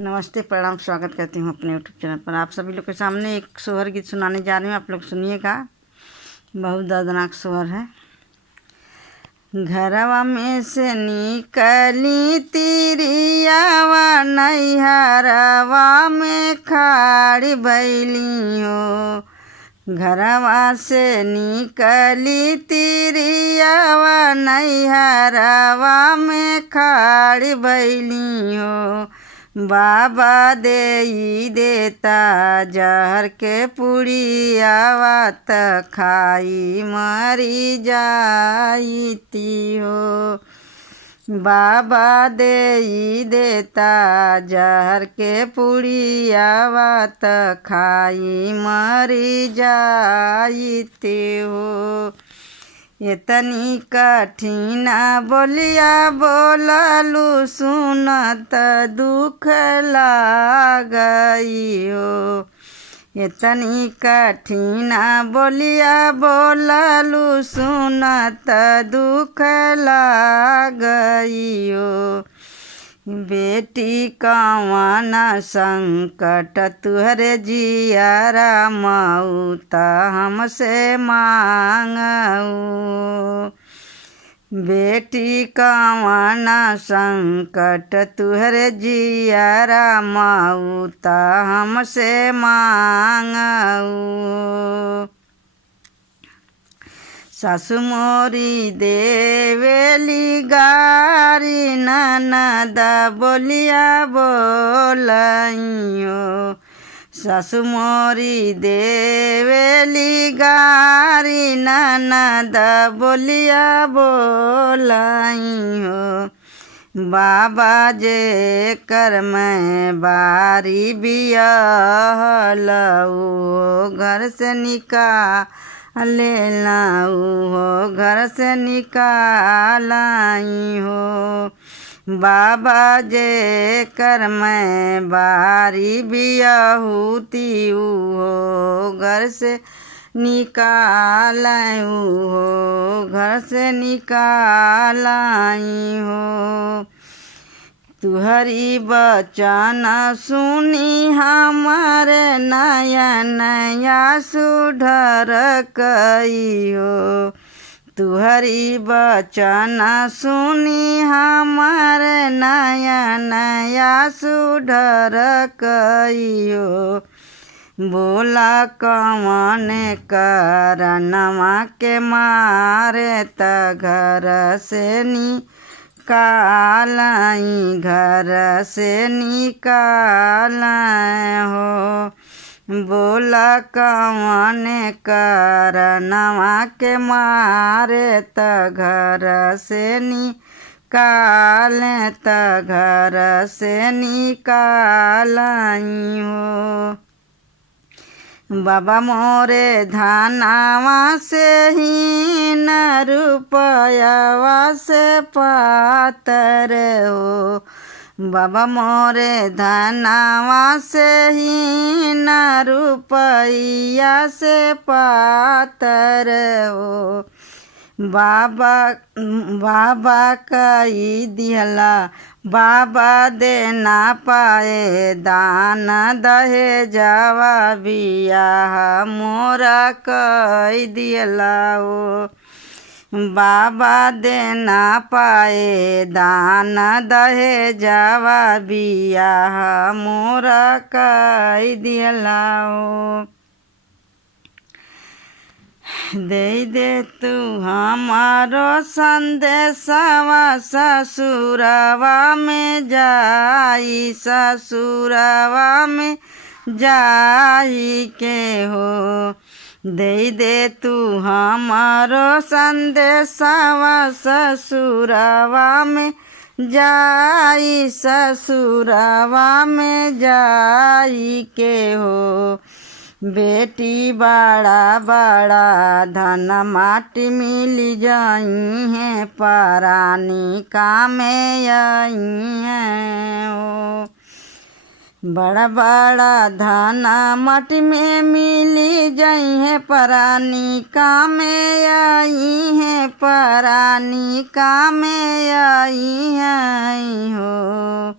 नमस्ते, प्रणाम, स्वागत करती हूँ अपने यूट्यूब चैनल पर। आप सभी लोग के सामने एक सोहर गीत सुनाने जा रही हूँ, आप लोग सुनिएगा। बहुत दर्दनाक सोहर है। घरवा में से निकली तिरियावा, नैहरवा में खाड़ी बैली हो। घरवा से निकली तिरियावा, नैहरवा में खाड़ी बैली हो। बाबा देई देता जहर के पुड़ियावा, त खाई मरी जाईती हो। बाबा देई देता जहर के पुड़ियावा, त खाई मरी जाईती हो। इतनी कठिन बोलिया बोललू, सुनत दुख लागई हो। इतनी कठिन बोलिया बोललू, सुनत दुख लागई हो। बेटी कवन संकट तुहरे जियरा, मऊत हमसे मांगऊ। बेटी कवन संकट तुहरे जियरा, मऊत हमसे मांगऊ। सासु मोरी देवेली गारी, ननद बोलिया बोलइयो। सासु मोरी देवेली गारी, ननद बोलिया बोलइयो। बाबा जे कर मैं बारी बियहलऊ, घर से निकाले लाऊ हो, घर से निकालाई हो। बाबा जे कर मैं बारी बियहुती हो, घर से निकालू हो, घर से निकालाई हो। तुहरी बचन सुनी हमारे नयन सुधर कई हो। तुहरी बचन सुनी हमारे नयन सुधर कई हो। बोला कवन करनवा के मारे, त घर से निकालाई, घर से निकालाई हो। बोला कवन करनवा के मारे, त घर से निकाले, त घर से निकालाई हो। बाबा मोरे धनवा से ही न रुपयावा से पातर हो। बाबा मोरे धनवा से ही न रुपया से पातर हो। बाबा कई दिहला, बाबा दे ना पाए दान दहेजवा, बियाह मोरा कई दिहला ओ। बाबा दे ना पाए दान दहेजवा, बियाह मोरा कई दिहला ओ। दे दे तू हमारो संदेशवा, ससुरवा में जाई, ससुरवा में जाई के हो। दे दे तू हमारो संदेशवा, ससुरवा में जाई, ससुरवा में जाई के हो। बेटी बड़ा बड़ा धन माटी मिल जाई है, परानी कामे आई है ओ। बड़ा बड़ा धन माटी में मिली जाई है, परानी कामे आई है, परानी कामे आई है हो।